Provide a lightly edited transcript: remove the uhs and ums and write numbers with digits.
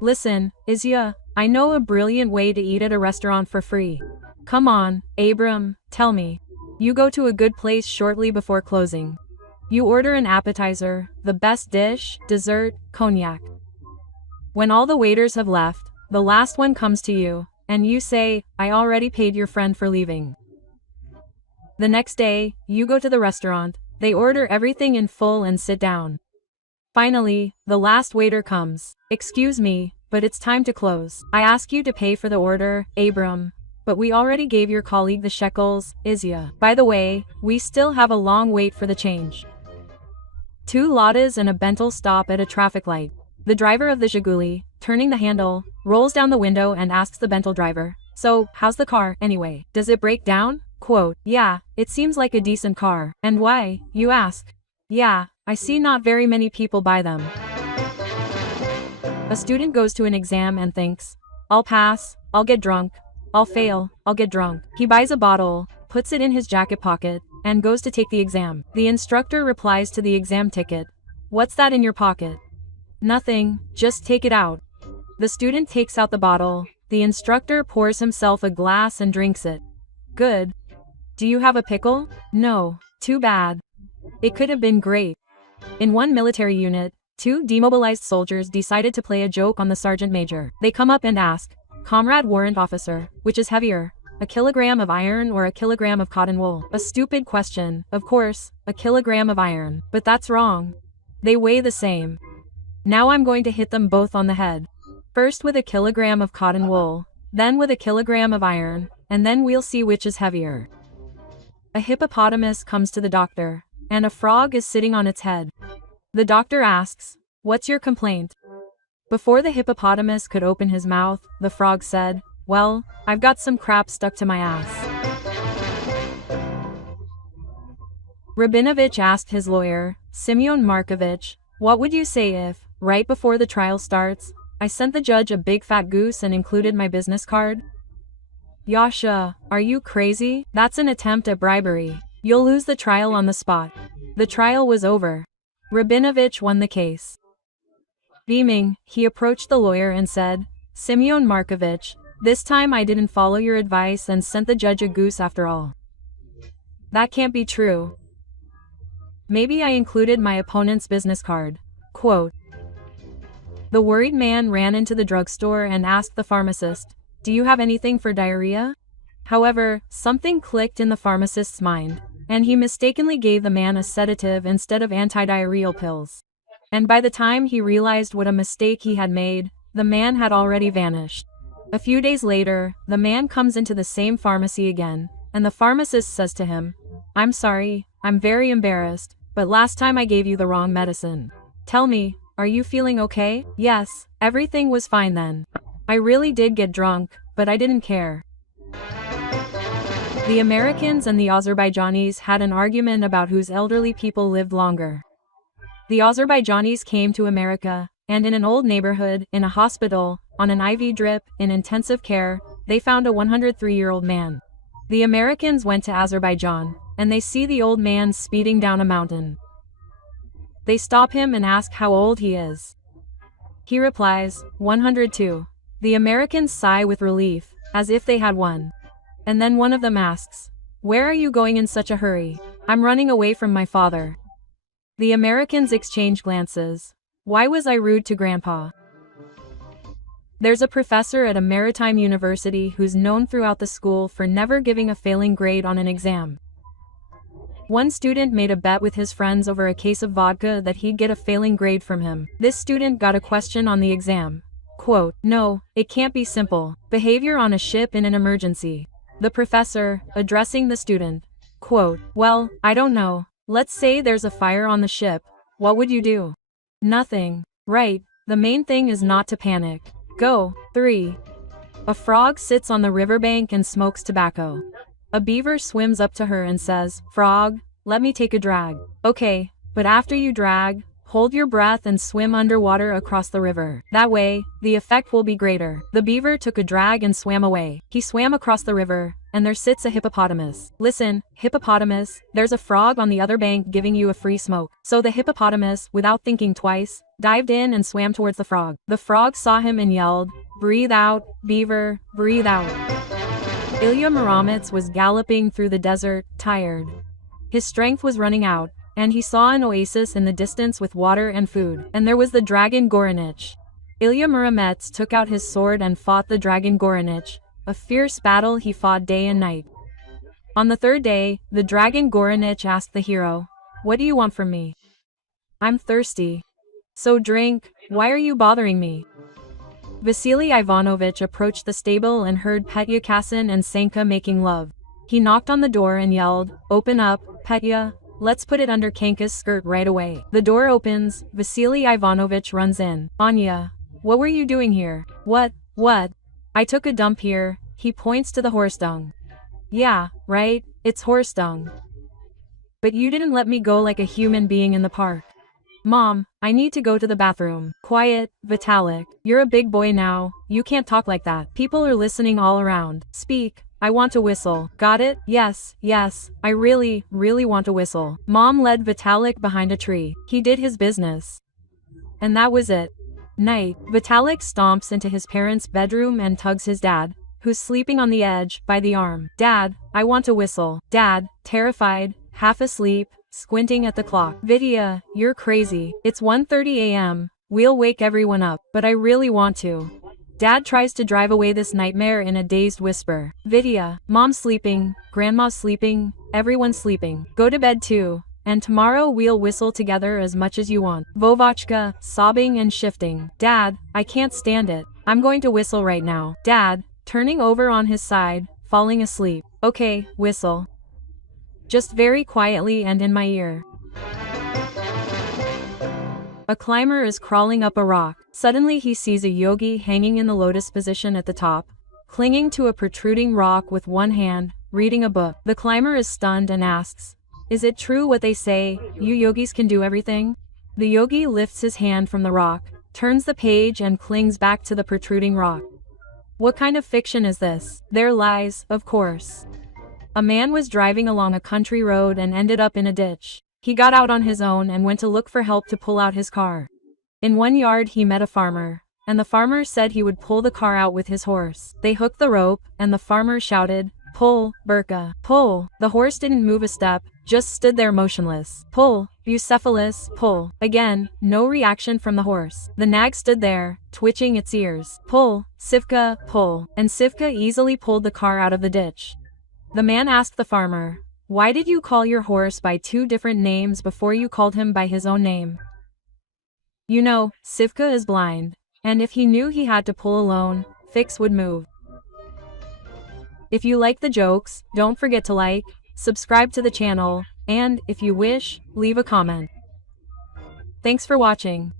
Listen, Isya, I know a brilliant way to eat at a restaurant for free. Come on, Abram, tell me. You go to a good place shortly before closing. You order an appetizer, the best dish, dessert, cognac. When all the waiters have left, the last one comes to you, and you say, I already paid your friend for leaving. The next day, you go to the restaurant, they order everything in full and sit down. Finally, the last waiter comes. Excuse me, but it's time to close. I ask you to pay for the order, Abram, but we already gave your colleague the shekels, Isya. By the way, we still have a long wait for the change. Two lattes and a bento stop at a traffic light. The driver of the Zhiguli, turning the handle, rolls down the window and asks the bento driver, so, how's the car, anyway? Does it break down? Quote, yeah, it seems like a decent car. And why, you ask? Yeah, I see not very many people buy them. A student goes to an exam and thinks, I'll pass, I'll get drunk. I'll fail, I'll get drunk. He buys a bottle, puts it in his jacket pocket, and goes to take the exam. The instructor replies to the exam ticket, what's that in your pocket? Nothing, just take it out. The student takes out the bottle, the instructor pours himself a glass and drinks it. Good. Do you have a pickle? No, too bad. It could have been great. In one military unit, two demobilized soldiers decided to play a joke on the sergeant major. They come up and ask, Comrade Warrant Officer, which is heavier, a kilogram of iron or a kilogram of cotton wool? A stupid question, of course, a kilogram of iron, but that's wrong. They weigh the same. Now I'm going to hit them both on the head. First with a kilogram of cotton wool, then with a kilogram of iron, and then we'll see which is heavier. A hippopotamus comes to the doctor, and a frog is sitting on its head. The doctor asks, what's your complaint? Before the hippopotamus could open his mouth, the frog said, well, I've got some crap stuck to my ass. Rabinovich asked his lawyer, Simeon Markovich, what would you say if, right before the trial starts, I sent the judge a big fat goose and included my business card? Yasha, are you crazy? That's an attempt at bribery. You'll lose the trial on the spot. The trial was over. Rabinovich won the case. Beaming, he approached the lawyer and said, Simeon Markovich, this time I didn't follow your advice and sent the judge a goose after all. That can't be true. Maybe I included my opponent's business card. Quote, the worried man ran into the drugstore and asked the pharmacist, do you have anything for diarrhea? However, something clicked in the pharmacist's mind, and he mistakenly gave the man a sedative instead of antidiarrheal pills. And by the time he realized what a mistake he had made, the man had already vanished. A few days later, the man comes into the same pharmacy again, and the pharmacist says to him, I'm sorry, I'm very embarrassed, but last time I gave you the wrong medicine. Tell me, are you feeling okay? Yes, everything was fine then. I really did get drunk, but I didn't care. The Americans and the Azerbaijanis had an argument about whose elderly people lived longer. The Azerbaijanis came to America, and in an old neighborhood, in a hospital, on an IV drip, in intensive care, they found a 103-year-old man. The Americans went to Azerbaijan, and they see the old man speeding down a mountain. They stop him and ask how old he is. He replies, 102. The Americans sigh with relief, as if they had won. And then one of them asks, where are you going in such a hurry? I'm running away from my father. The Americans exchange glances. Why was I rude to Grandpa? There's a professor at a maritime university who's known throughout the school for never giving a failing grade on an exam. One student made a bet with his friends over a case of vodka that he'd get a failing grade from him. This student got a question on the exam. Quote, no, it can't be simple. Behavior on a ship in an emergency. The professor, addressing the student. Quote, well, I don't know. Let's say there's a fire on the ship. What would you do? Nothing. Right, the main thing is not to panic. Go. 3. A frog sits on the riverbank and smokes tobacco. A beaver swims up to her and says, frog, let me take a drag. Okay, but after you drag, hold your breath and swim underwater across the river. That way, the effect will be greater. The beaver took a drag and swam away. He swam across the river, and there sits a hippopotamus. Listen, hippopotamus, there's a frog on the other bank giving you a free smoke. So the hippopotamus, without thinking twice, dived in and swam towards the frog. The frog saw him and yelled, "Breathe out, beaver, breathe out." Ilya Muromets was galloping through the desert, tired. His strength was running out, and he saw an oasis in the distance with water and food. And there was the dragon Goranich. Ilya Muromets took out his sword and fought the dragon Goranich, a fierce battle he fought day and night. On the third day, the dragon Goranich asked the hero, "What do you want from me?" "I'm thirsty." "So drink, why are you bothering me?" Vasily Ivanovich approached the stable and heard Petya Kasin and Sanka making love. He knocked on the door and yelled, "Open up, Petya. Let's put it under Kanka's skirt right away." The door opens, Vasily Ivanovich runs in. "Anya, what were you doing here?" What? "I took a dump here," he points to the horse dung. "Yeah, right, it's horse dung. But you didn't let me go like a human being in the park." "Mom, I need to go to the bathroom." "Quiet, Vitalik. You're a big boy now, you can't talk like that. People are listening all around. Speak. I want to whistle." "Got it? Yes, I really want to whistle." Mom led Vitalik behind a tree. He did his business. And that was it. Night. Vitalik stomps into his parents' bedroom and tugs his dad, who's sleeping on the edge, by the arm. "Dad, I want to whistle." Dad, terrified, half asleep, squinting at the clock. "Vidya, you're crazy. It's 1:30 a.m. We'll wake everyone up. But I really want to." Dad tries to drive away this nightmare in a dazed whisper. "Vidya, Mom's sleeping, Grandma's sleeping, everyone's sleeping. Go to bed too, and tomorrow we'll whistle together as much as you want." Vovochka, sobbing and shifting. "Dad, I can't stand it. I'm going to whistle right now." Dad, turning over on his side, falling asleep. "Okay, whistle. Just very quietly and in my ear." A climber is crawling up a rock. Suddenly he sees a yogi hanging in the lotus position at the top, clinging to a protruding rock with one hand, reading a book. The climber is stunned and asks, "Is it true what they say, you yogis can do everything?" The yogi lifts his hand from the rock, turns the page and clings back to the protruding rock. What kind of fiction is this? They're lies, of course. A man was driving along a country road and ended up in a ditch. He got out on his own and went to look for help to pull out his car. In one yard he met a farmer, and the farmer said he would pull the car out with his horse. They hooked the rope, and the farmer shouted, "Pull, Burka, pull." The horse didn't move a step, just stood there motionless. "Pull, Bucephalus, pull." Again, no reaction from the horse. The nag stood there, twitching its ears. "Pull, Sivka, pull." And Sivka easily pulled the car out of the ditch. The man asked the farmer, "Why did you call your horse by two different names before you called him by his own name?" "You know, Sivka is blind, and if he knew he had to pull alone, Fix would move." If you like the jokes, don't forget to like, subscribe to the channel, and, if you wish, leave a comment. Thanks for watching.